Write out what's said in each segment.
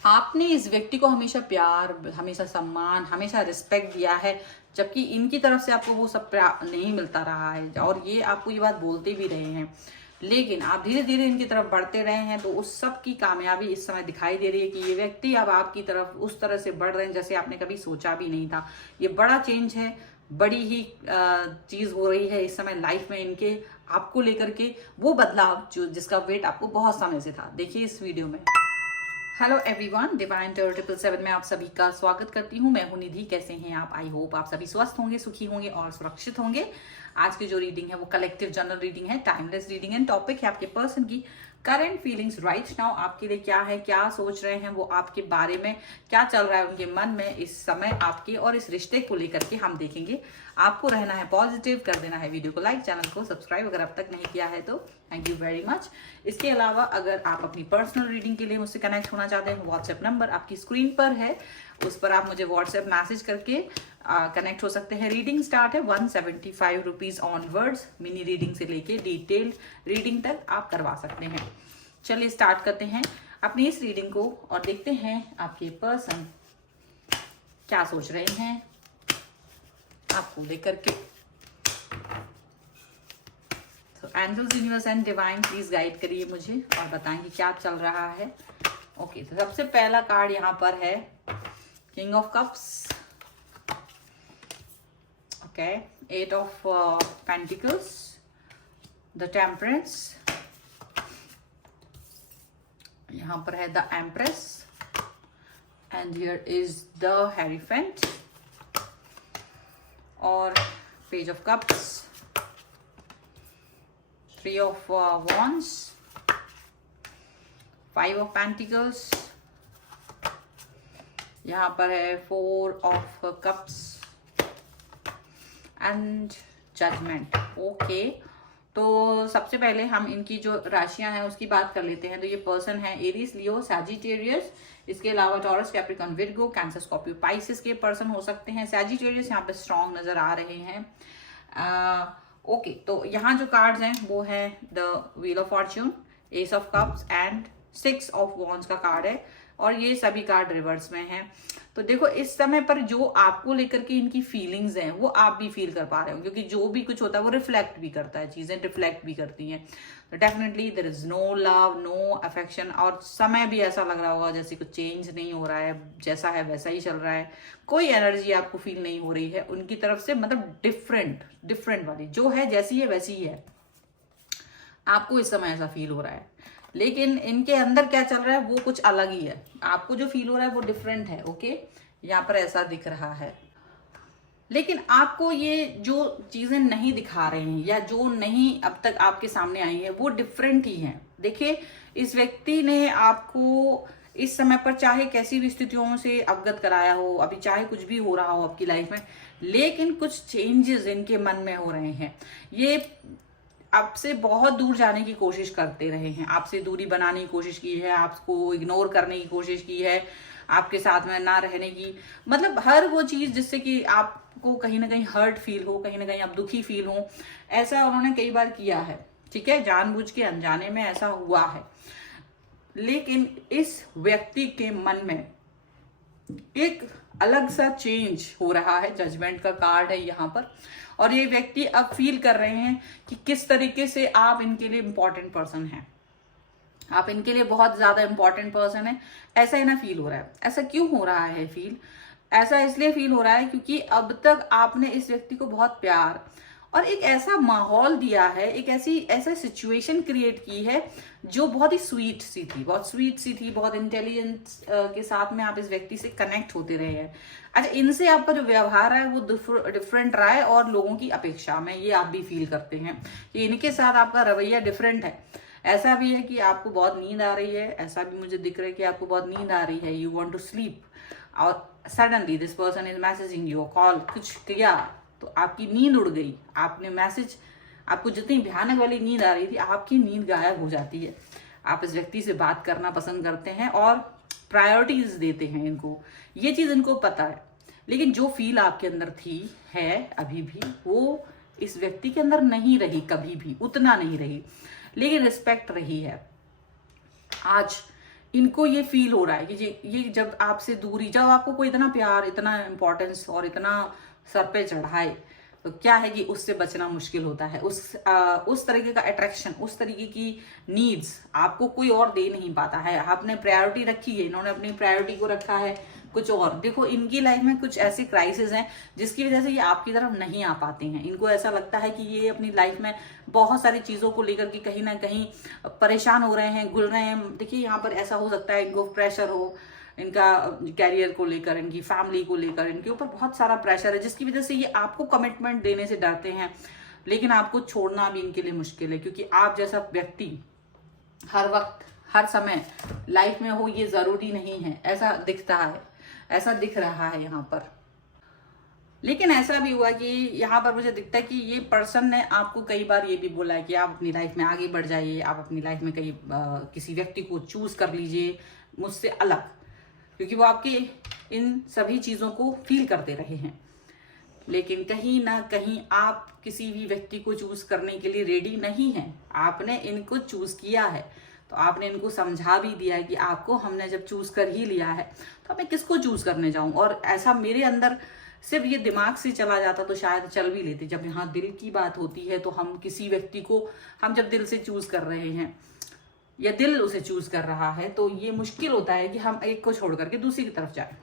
आपने इस व्यक्ति को हमेशा प्यार, हमेशा सम्मान, हमेशा रिस्पेक्ट दिया है, जबकि इनकी तरफ से आपको वो सब प्यार नहीं मिलता रहा है और ये आपको ये बात बोलते भी रहे हैं। लेकिन आप धीरे धीरे इनकी तरफ बढ़ते रहे हैं, तो उस सब की कामयाबी इस समय दिखाई दे रही है कि ये व्यक्ति अब आपकी तरफ उस तरह से बढ़ रहे हैं जैसे आपने कभी सोचा भी नहीं था। ये बड़ा चेंज है, बड़ी ही चीज हो रही है इस समय लाइफ में इनके, आपको लेकर के वो बदलाव जो जिसका वेट आपको बहुत समय से था। देखिए इस वीडियो में। हेलो एवरीवन, डिवाइन टैरो 777 में आप सभी का स्वागत करती हूँ। मैं हूँ निधि। कैसे हैं आप? आई होप आप सभी स्वस्थ होंगे, सुखी होंगे और सुरक्षित होंगे। आज की जो रीडिंग है वो कलेक्टिव जनरल रीडिंग है, टाइमलेस रीडिंग है। टॉपिक है आपके पर्सन की करंट फीलिंग्स राइट नाउ। आपके लिए क्या है, क्या सोच रहे हैं वो, आपके बारे में क्या चल रहा है उनके मन में इस समय आपके और इस रिश्ते को लेकर के हम देखेंगे। आपको रहना है पॉजिटिव, कर देना है वीडियो को लाइक, चैनल को सब्सक्राइब अगर अब तक नहीं किया है तो थैंक यू वेरी मच। इसके अलावा अगर आप अपनी पर्सनल रीडिंग के लिए मुझसे कनेक्ट होना चाहते हैं, व्हाट्सएप नंबर आपकी स्क्रीन पर है, उस पर आप मुझे व्हाट्सएप मैसेज करके कनेक्ट हो सकते हैं। रीडिंग स्टार्ट है 175 रुपीज ऑनवर्ड्स। मिनी रीडिंग से लेके डिटेल्ड रीडिंग तक आप करवा सकते हैं। चलिए स्टार्ट करते हैं अपनी इस रीडिंग को और देखते हैं आपके पर्सन क्या सोच रहे हैं आपको लेकर के। तो angels, universe and divine please guide करिए मुझे और बताएं कि क्या चल रहा है। ओके, तो सबसे पहला कार्ड यहाँ पर है king of cups. Okay, 8 of pentacles, the temperance, यहाँ पर है the empress and here is the hierophant और page of cups, 3 of wands, 5 of pentacles, यहाँ पर है 4 of cups and judgement. Okay, तो सबसे पहले हम इनकी जो राशियां हैं उसकी बात कर लेते हैं। तो ये पर्सन है एरीज, लियो, सैजिटेरियस, इसके अलावा taurus, Capricorn, Virgo, cancer, Scorpio, Pisces के पर्सन हो सकते हैं। सैजिटेरियस यहाँ पे स्ट्रॉन्ग नजर आ रहे हैं। ओके, तो यहाँ जो कार्ड्स हैं वो है the wheel of Fortune, S of cups and 6 of wands का कार्ड है और ये सभी कार्ड रिवर्स में हैं। तो देखो इस समय पर जो आपको लेकर के इनकी फीलिंग्स हैं वो आप भी फील कर पा रहे हो, क्योंकि जो भी कुछ होता है वो रिफ्लेक्ट भी करता है, चीजें रिफ्लेक्ट भी करती हैं। तो definitely there is no love, no affection और समय भी ऐसा लग रहा होगा जैसे कुछ चेंज नहीं हो रहा है, जैसा है वैसा ही चल रहा है। कोई एनर्जी आपको फील नहीं हो रही है उनकी तरफ से, मतलब डिफरेंट वाली जो है, जैसी है वैसी ही है। आपको इस समय ऐसा फील हो रहा है, लेकिन इनके अंदर क्या चल रहा है वो कुछ अलग ही है। आपको जो फील हो रहा है वो डिफरेंट है। ओके, यहाँ पर ऐसा दिख रहा है, लेकिन आपको ये जो चीजें नहीं दिखा रहे हैं या जो नहीं अब तक आपके सामने आई है वो डिफरेंट ही है। देखिए इस व्यक्ति ने आपको इस समय पर चाहे कैसी भी स्थितियों से अवगत कराया हो, अभी चाहे कुछ भी हो रहा हो आपकी लाइफ में, लेकिन कुछ चेंजेस इनके मन में हो रहे हैं। ये आपसे बहुत दूर जाने की कोशिश करते रहे हैं, आपसे दूरी बनाने की कोशिश की है, आपको इग्नोर करने की कोशिश की है, आपके साथ में ना रहने की, मतलब हर वो चीज जिससे कि आपको कहीं ना कहीं हर्ट फील हो, कहीं ना कहीं आप दुखी फील हो, ऐसा उन्होंने कई बार किया है। ठीक है, जानबूझ के अनजाने में ऐसा हुआ है। लेकिन इस व्यक्ति के मन में एक अलग सा चेंज हो रहा है। जजमेंट का कार्ड है यहाँ पर और ये व्यक्ति अब फील कर रहे हैं कि किस तरीके से आप इनके लिए इंपॉर्टेंट पर्सन हैं, आप इनके लिए बहुत ज्यादा इंपॉर्टेंट पर्सन है। ऐसा ही ना फील हो रहा है। ऐसा क्यों हो रहा है फील? ऐसा इसलिए फील हो रहा है क्योंकि अब तक आपने इस व्यक्ति को बहुत प्यार और एक ऐसा माहौल दिया है, एक ऐसा सिचुएशन क्रिएट की है जो बहुत ही स्वीट सी थी, बहुत इंटेलिजेंस के साथ में आप इस व्यक्ति से कनेक्ट होते रहे हैं। अच्छा, इनसे आपका जो व्यवहार है वो डिफरेंट रहा है और लोगों की अपेक्षा में ये आप भी फील करते हैं कि इनके साथ आपका रवैया डिफरेंट है। ऐसा भी है कि आपको बहुत नींद आ रही है, ऐसा भी मुझे दिख रहा है कि आपको बहुत नींद आ रही है, यू वांट टू स्लीप, और suddenly this person is messaging you, call कुछ किया तो आपकी नींद उड़ गई, आपने मैसेज, आपको जितनी भयानक वाली नींद आ रही थी आपकी नींद गायब हो जाती है। आप इस व्यक्ति से बात करना पसंद करते हैं और प्रायोरिटीज देते हैं इनको, ये चीज इनको पता है। लेकिन जो फील आपके अंदर थी है अभी भी, वो इस व्यक्ति के अंदर नहीं रही, कभी भी उतना नहीं रही, लेकिन रिस्पेक्ट रही है। आज इनको ये फील हो रहा है कि ये जब आपसे दूरी, जब आपको कोई इतना प्यार, इतना इम्पोर्टेंस और इतना सर पे चढ़ाए, तो क्या है कि उससे बचना मुश्किल होता है। उस तरीके का अट्रैक्शन, उस तरीके की नीड्स आपको कोई और दे नहीं पाता है। आपने प्रायोरिटी रखी है, इन्होंने अपनी प्रायोरिटी को रखा है कुछ और। देखो, इनकी लाइफ में कुछ ऐसे क्राइसिस हैं जिसकी वजह से ये आपकी तरफ नहीं आ पाते हैं। इनको ऐसा लगता है कि ये अपनी लाइफ में बहुत सारी चीजों को लेकर के कहीं ना कहीं परेशान हो रहे हैं, घुल रहे हैं। देखिए, यहाँ पर ऐसा हो सकता है इनको प्रेशर हो, इनका कैरियर को लेकर, इनकी फैमिली को लेकर, इनके ऊपर बहुत सारा प्रेशर है, जिसकी वजह से ये आपको कमिटमेंट देने से डरते हैं। लेकिन आपको छोड़ना भी इनके लिए मुश्किल है, क्योंकि आप जैसा व्यक्ति हर वक्त, हर समय लाइफ में हो, ये जरूरी नहीं है। ऐसा दिखता है, ऐसा दिख रहा है यहाँ पर। लेकिन ऐसा भी हुआ कि यहाँ पर मुझे दिखता है कि ये पर्सन ने आपको कई बार ये भी बोला है कि आप अपनी लाइफ में आगे बढ़ जाइए, आप अपनी लाइफ में कहीं किसी व्यक्ति को चूज कर लीजिए मुझसे अलग, क्योंकि वो आपके इन सभी चीजों को फील करते रहे हैं। लेकिन कहीं ना कहीं आप किसी भी व्यक्ति को चूज करने के लिए रेडी नहीं हैं। आपने इनको चूज किया है, तो आपने इनको समझा भी दिया है कि आपको हमने जब चूज कर ही लिया है तो मैं किसको चूज करने जाऊं। और ऐसा मेरे अंदर सिर्फ ये दिमाग से चला जाता तो शायद चल भी लेते। जब यहाँ दिल की बात होती है तो हम किसी व्यक्ति को, हम जब दिल से चूज कर रहे हैं या दिल उसे चूज कर रहा है, तो ये मुश्किल होता है कि हम एक को छोड़ करके दूसरी की तरफ जाए,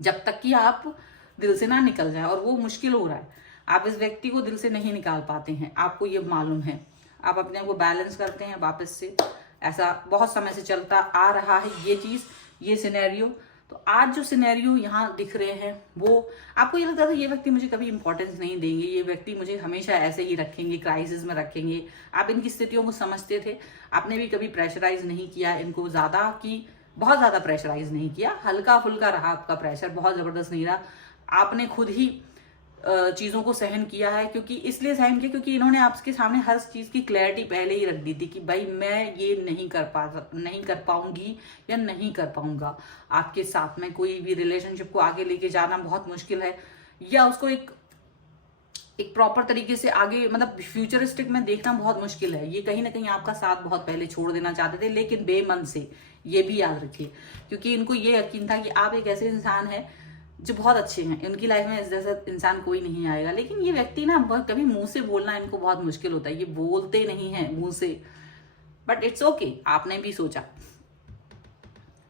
जब तक कि आप दिल से ना निकल जाए। और वो मुश्किल हो रहा है, आप इस व्यक्ति को दिल से नहीं निकाल पाते हैं, आपको ये मालूम है। आप अपने आप को बैलेंस करते हैं वापस से, ऐसा बहुत समय से चलता आ रहा है ये चीज, ये सिनेरियो। तो आज जो सिनेरियो यहाँ दिख रहे हैं, वो आपको ये लगता था ये व्यक्ति मुझे कभी इंपॉर्टेंस नहीं देंगे, ये व्यक्ति मुझे हमेशा ऐसे ही रखेंगे, क्राइसिस में रखेंगे। आप इनकी स्थितियों को समझते थे, आपने भी कभी प्रेशराइज नहीं किया इनको ज्यादा, कि बहुत ज्यादा प्रेशराइज नहीं किया, हल्का फुल्का रहा आपका प्रेशर, बहुत जबरदस्त नहीं रहा। आपने खुद ही चीजों को सहन किया है, क्योंकि इसलिए सहन किया क्योंकि इन्होंने आपके सामने हर चीज की क्लैरिटी पहले ही रख दी थी कि भाई मैं ये नहीं कर पाऊंगी या नहीं कर पाऊंगा। आपके साथ में कोई भी रिलेशनशिप को आगे लेके जाना बहुत मुश्किल है, या उसको एक प्रॉपर तरीके से आगे, मतलब फ्यूचरिस्टिक में देखना बहुत मुश्किल है। ये कहीं ना कहीं आपका साथ बहुत पहले छोड़ देना चाहते थे, लेकिन बेमन से। ये भी याद रखिए, क्योंकि इनको ये यकीन था कि आप एक ऐसे इंसान है जो बहुत अच्छे हैं, इनकी लाइफ में इस जैसा इंसान कोई नहीं आएगा। लेकिन ये व्यक्ति ना कभी मुंह से बोलना इनको बहुत मुश्किल होता है, ये बोलते नहीं है मुंह से, बट इट्स ओके, आपने भी सोचा।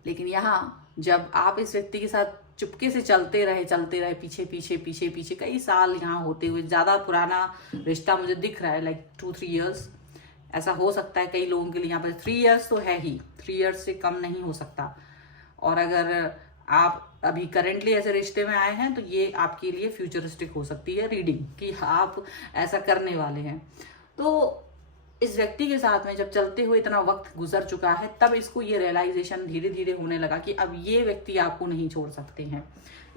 लेकिन यहाँ जब आप इस व्यक्ति के साथ चुपके से चलते रहे पीछे पीछे कई साल यहाँ होते हुए, ज्यादा पुराना रिश्ता मुझे दिख रहा है, लाइक 2-3 years ऐसा हो सकता है कई लोगों के लिए। यहाँ पर 3 years तो है ही, 3 years से कम नहीं हो सकता। और अगर आप अभी करेंटली ऐसे रिश्ते में आए हैं तो ये आपके लिए फ्यूचरिस्टिक हो सकती है रीडिंग, कि आप ऐसा करने वाले हैं। तो इस व्यक्ति के साथ में जब चलते हुए इतना वक्त गुजर चुका है, तब इसको ये रियलाइजेशन धीरे धीरे होने लगा कि अब ये व्यक्ति आपको नहीं छोड़ सकते हैं।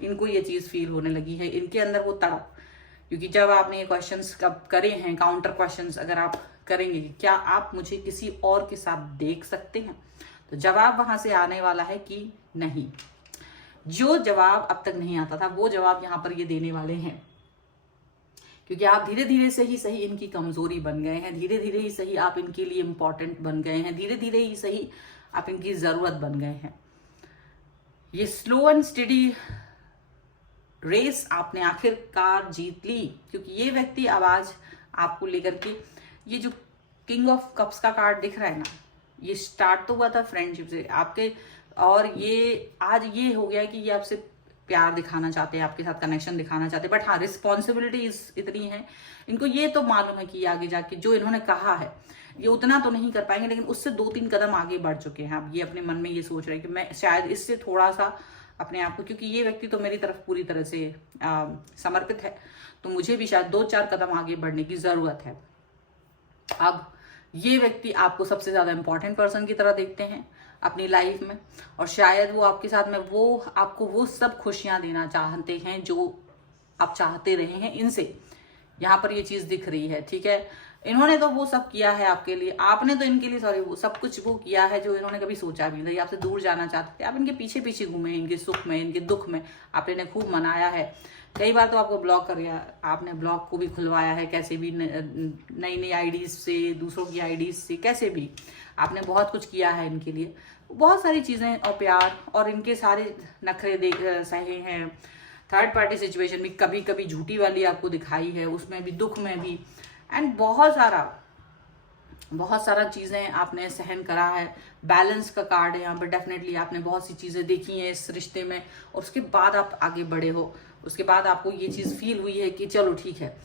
इनको ये चीज फील होने लगी है, इनके अंदर वो तड़प। क्योंकि जब आपने ये क्वेश्चंस कब करे हैं, काउंटर क्वेश्चंस अगर आप करेंगे कि क्या आप मुझे किसी और के साथ देख सकते हैं, तो जवाब वहां से आने वाला है कि नहीं। जो जवाब अब तक नहीं आता था, वो जवाब यहाँ पर ये देने वाले हैं। क्योंकि आप धीरे धीरे से ही सही इनकी कमजोरी बन गए हैं, धीरे धीरे ही सही आप इनके लिए इंपॉर्टेंट बन गए हैं, धीरे धीरे ही सही आप इनकी जरूरत बन गए हैं। ये स्लो एंड स्टेडी रेस आपने आखिरकार जीत ली, क्योंकि ये व्यक्ति आवाज आपको लेकर के, ये जो किंग ऑफ कप्स का कार्ड दिख रहा है ना, ये स्टार्ट तो हुआ था फ्रेंडशिप से आपके, और ये आज ये हो गया कि ये आपसे प्यार दिखाना चाहते हैं, आपके साथ कनेक्शन दिखाना चाहते हैं। बट हाँ, रिस्पॉन्सिबिलिटी इतनी है, इनको ये तो मालूम है कि आगे जाके जो इन्होंने कहा है ये उतना तो नहीं कर पाएंगे, लेकिन उससे 2-3 कदम आगे बढ़ चुके हैं। अब ये अपने मन में ये सोच रहे हैं कि मैं शायद इससे थोड़ा सा अपने आप को, क्योंकि ये व्यक्ति तो मेरी तरफ पूरी तरह से समर्पित है, तो मुझे भी शायद 2-4 कदम आगे बढ़ने की जरूरत है। अब ये व्यक्ति आपको सबसे ज्यादा इंपॉर्टेंट पर्सन की तरह देखते हैं अपनी लाइफ में, और शायद वो आपके साथ में वो आपको वो सब खुशियां देना चाहते हैं जो आप चाहते रहे हैं इनसे। यहाँ पर ये चीज दिख रही है, ठीक है। इन्होंने तो वो सब किया है आपके लिए, आपने तो इनके लिए सॉरी वो सब कुछ वो किया है जो इन्होंने कभी सोचा भी नहीं। आपसे दूर जाना चाहते थे, आप इनके पीछे पीछे घूमे, इनके सुख में इनके दुख में आपने इन्हें खूब मनाया है। कई बार तो आपको ब्लॉक कर दिया, आपने ब्लॉक को भी खुलवाया है कैसे भी, नई नई आईडीज से, दूसरों की आईडीज से, कैसे भी आपने बहुत कुछ किया है इनके लिए, बहुत सारी चीज़ें और प्यार, और इनके सारे नखरे देख सहे हैं। थर्ड पार्टी सिचुएशन भी कभी कभी झूठी वाली आपको दिखाई है, उसमें भी, दुख में भी, एंड बहुत सारा चीज़ें आपने सहन करा है। बैलेंस का कार्ड है यहाँ पर, डेफिनेटली आपने बहुत सी चीज़ें देखी हैं इस रिश्ते में, और उसके बाद आप आगे बढ़े हो। उसके बाद आपको ये चीज़ फील हुई है कि चलो ठीक है,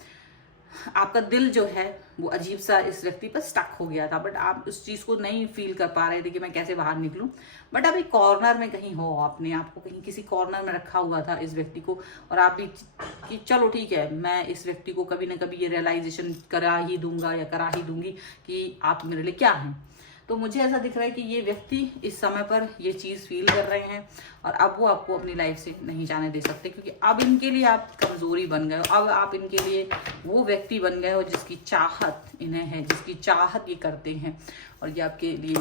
आपका दिल जो है वो अजीब सा इस व्यक्ति पर स्टक हो गया था, बट आप उस चीज़ को नहीं फील कर पा रहे थे कि मैं कैसे बाहर निकलूं। बट अभी कॉर्नर में कहीं हो, आपने आपको कहीं किसी कॉर्नर में रखा हुआ था इस व्यक्ति को, और आप भी कि चलो ठीक है, मैं इस व्यक्ति को कभी ना कभी ये रियलाइजेशन करा ही दूंगा या करा ही दूंगी कि आप मेरे लिए क्या हैं। तो मुझे ऐसा दिख रहा है कि ये व्यक्ति इस समय पर ये चीज़ फील कर रहे हैं, और अब वो आपको अपनी लाइफ से नहीं जाने दे सकते, क्योंकि अब इनके लिए आप कमज़ोरी बन गए हो। अब आप इनके लिए वो व्यक्ति बन गए हो जिसकी चाहत इन्हें है, जिसकी चाहत ये करते हैं, और ये आपके लिए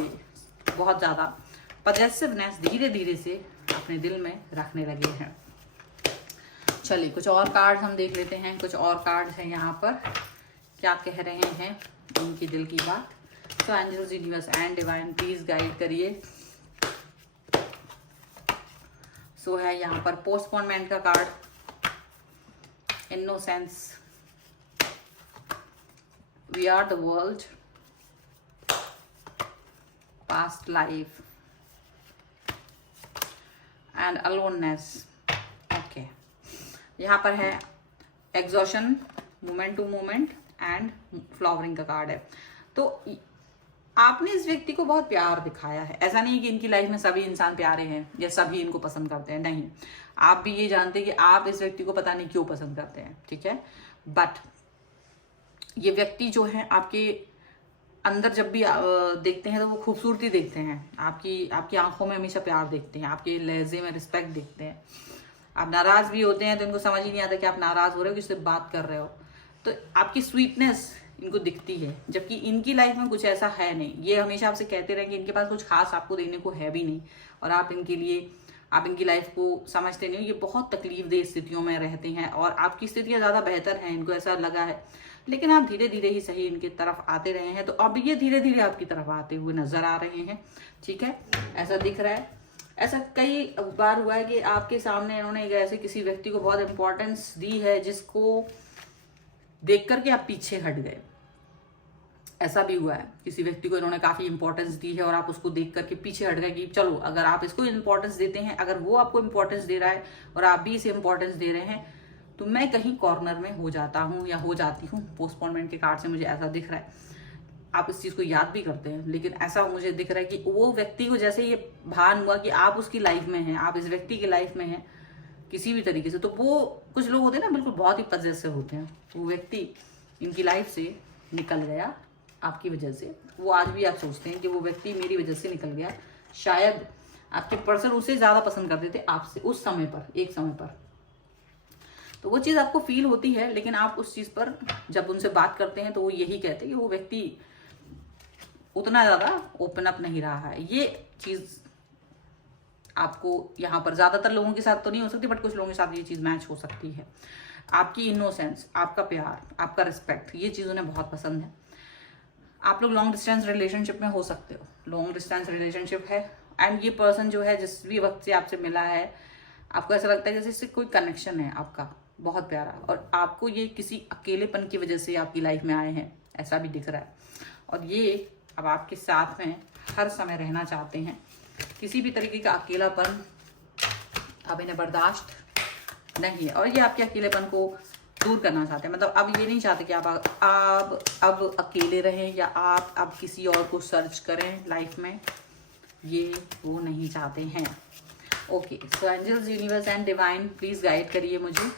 बहुत ज़्यादा पॉजिटिवनेस धीरे धीरे से अपने दिल में रखने लगे हैं। चलिए कुछ और कार्ड हम देख लेते हैं। कुछ और कार्ड हैं यहाँ पर, क्या कह रहे हैं उनकी दिल की बात। तो angels, universe and divine please guide करिए। सो है यहाँ पर पोस्टपोनमेंट का card, innocence, we are the world, past life and aloneness. Okay, यहाँ पर है exhaustion, moment to moment and flowering का कार्ड है। तो आपने इस व्यक्ति को बहुत प्यार दिखाया है। ऐसा नहीं कि इनकी लाइफ में सभी इंसान प्यारे हैं या सभी इनको पसंद करते हैं, नहीं। आप भी ये जानते हैं कि आप इस व्यक्ति को पता नहीं क्यों पसंद करते हैं, ठीक है। बट ये व्यक्ति जो है आपके अंदर जब भी देखते हैं तो वो खूबसूरती देखते हैं, आपकी आंखों में हमेशा प्यार देखते हैं, आपके लहजे में रिस्पेक्ट देखते हैं। आप नाराज भी होते हैं तो इनको समझ ही नहीं आता कि आप नाराज हो रहे हो, किससे बात कर रहे हो। तो आपकी स्वीटनेस इनको दिखती है, जबकि इनकी लाइफ में कुछ ऐसा है नहीं। ये हमेशा आपसे कहते रहे कि इनके पास कुछ खास आपको देने को है भी नहीं, और आप इनकी लाइफ को समझते नहीं हो। ये बहुत तकलीफदेह स्थितियों में रहते हैं, और आपकी स्थितियां ज़्यादा बेहतर हैं, इनको ऐसा लगा है। लेकिन आप धीरे धीरे ही सही इनके तरफ आते रहे हैं, तो अब ये धीरे धीरे आपकी तरफ आते हुए नजर आ रहे हैं, ठीक है। ऐसा दिख रहा है। ऐसा कई बार हुआ है कि आपके सामने इन्होंने ऐसे किसी व्यक्ति को बहुत इंपॉर्टेंस दी है, जिसको देख करके आप पीछे हट गए। ऐसा भी हुआ है, किसी व्यक्ति को इन्होंने काफी इंपॉर्टेंस दी है और आप उसको देख करके पीछे हट गए कि चलो, अगर आप इसको इंपॉर्टेंस देते हैं, अगर वो आपको इंपॉर्टेंस दे रहा है और आप भी इसे इंपॉर्टेंस दे रहे हैं, तो मैं कहीं कॉर्नर में हो जाता हूँ या हो जाती हूँ। पोस्टपोनमेंट के कार्ड से मुझे ऐसा दिख रहा है। आप इस चीज को याद भी करते हैं, लेकिन ऐसा मुझे दिख रहा है कि वो व्यक्ति को जैसे ये भान हुआ कि आप उसकी लाइफ में हैं, आप इस व्यक्ति की लाइफ में हैं किसी भी तरीके से, तो वो कुछ लोग होते हैं ना, बिल्कुल बहुत ही पॉजिटिव होते हैं, वो व्यक्ति इनकी लाइफ से निकल गया आपकी वजह से। वो आज भी आप सोचते हैं कि वो व्यक्ति मेरी वजह से निकल गया। शायद आपके पर्सन उसे ज्यादा पसंद करते थे आपसे उस समय पर, एक समय पर, तो वो चीज आपको फील होती है। लेकिन आप उस चीज पर जब उनसे बात करते हैं तो वो यही कहते हैं कि वो व्यक्ति उतना ज्यादा ओपन अप नहीं रहा है। ये चीज आपको यहाँ पर ज्यादातर लोगों के साथ तो नहीं हो सकती, बट कुछ लोगों के साथ ये चीज मैच हो सकती है। आपकी इनोसेंस, आपका प्यार, आपका रिस्पेक्ट, ये चीज उन्हें बहुत पसंद है। आप लोग लॉन्ग डिस्टेंस रिलेशनशिप में हो सकते हो, लॉन्ग डिस्टेंस रिलेशनशिप है, एंड ये पर्सन जो है जिस भी वक्त से आपसे मिला है, आपको ऐसा लगता है जैसे इससे कोई कनेक्शन है आपका बहुत प्यारा, और आपको ये किसी अकेलेपन की वजह से आपकी लाइफ में आए हैं, ऐसा भी दिख रहा है। और ये अब आपके साथ में हर समय रहना चाहते हैं। किसी भी तरीके का अकेलापन अब इन्हें बर्दाश्त नहीं है, और ये आपके अकेलेपन को दूर करना चाहते हैं। मतलब अब ये नहीं चाहते कि आप अब अकेले रहें या आप अब किसी और को सर्च करें लाइफ में, ये वो नहीं चाहते हैं। Okay, so angels, universe and divine please guide करिए मुझे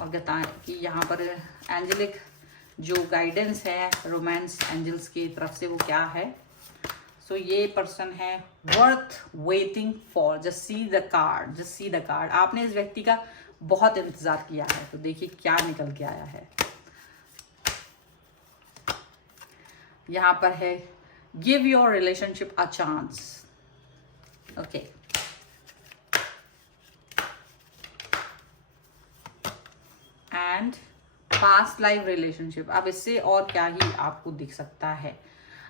और बताएं कि यहाँ पर एंजेलिक जो गाइडेंस है रोमांस एंजल्स की तरफ से वो क्या है। सो ये पर्सन है worth waiting for, just see the card, just see the card. आपने इस व्यक्ति का बहुत इंतजार किया है, तो देखिए क्या निकल के आया है। यहाँ पर है give your relationship a chance. Okay, and past life relationship. अब इससे और क्या ही आपको दिख सकता है।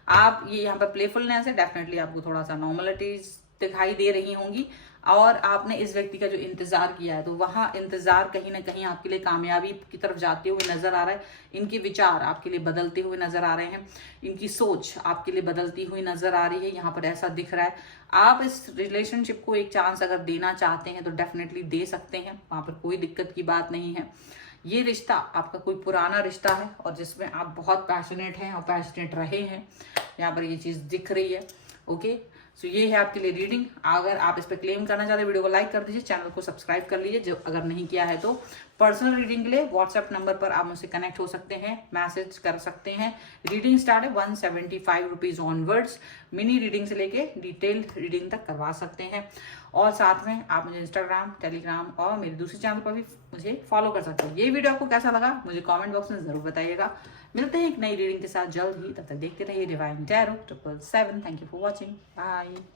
आप ये यहाँ पर प्लेफुलनेस है, डेफिनेटली आपको थोड़ा सा नॉर्मलिटीज दिखाई दे रही होंगी, और आपने इस व्यक्ति का जो इंतजार किया है तो वहाँ इंतजार कहीं ना कहीं आपके लिए कामयाबी की तरफ जाते हुए नजर आ रहा है। इनके विचार आपके लिए बदलते हुए नजर आ रहे हैं, इनकी सोच आपके लिए बदलती हुई नजर आ रही है, यहाँ पर ऐसा दिख रहा है। आप इस रिलेशनशिप को एक चांस अगर देना चाहते हैं तो डेफिनेटली दे सकते हैं, वहां पर कोई दिक्कत की बात नहीं है। ये रिश्ता आपका कोई पुराना रिश्ता है और जिसमें आप बहुत पैशनेट हैं और पैशनेट रहे हैं, यहाँ पर ये चीज दिख रही है। ओके, सो ये है आपके लिए रीडिंग। अगर आप इस पर क्लेम करना चाहते हैं वीडियो को लाइक कर दीजिए, चैनल को सब्सक्राइब कर लीजिए जो अगर नहीं किया है तो। पर्सनल रीडिंग के लिए व्हाट्सएप नंबर पर आप मुझसे कनेक्ट हो सकते हैं, मैसेज कर सकते हैं। रीडिंग स्टार्ट है 175 रुपीज ऑनवर्ड्स। मिनी रीडिंग से लेके डिटेल्ड रीडिंग तक करवा सकते हैं, और साथ में आप मुझे इंस्टाग्राम, टेलीग्राम और मेरे दूसरे चैनल पर भी मुझे फॉलो कर सकते हैं। ये वीडियो आपको कैसा लगा मुझे कमेंट बॉक्स में जरूर बताइएगा। मिलते हैं एक नई रीडिंग के साथ जल्द ही, तब तक देखते रहिए divine tarot 777। Thank you for watching, bye.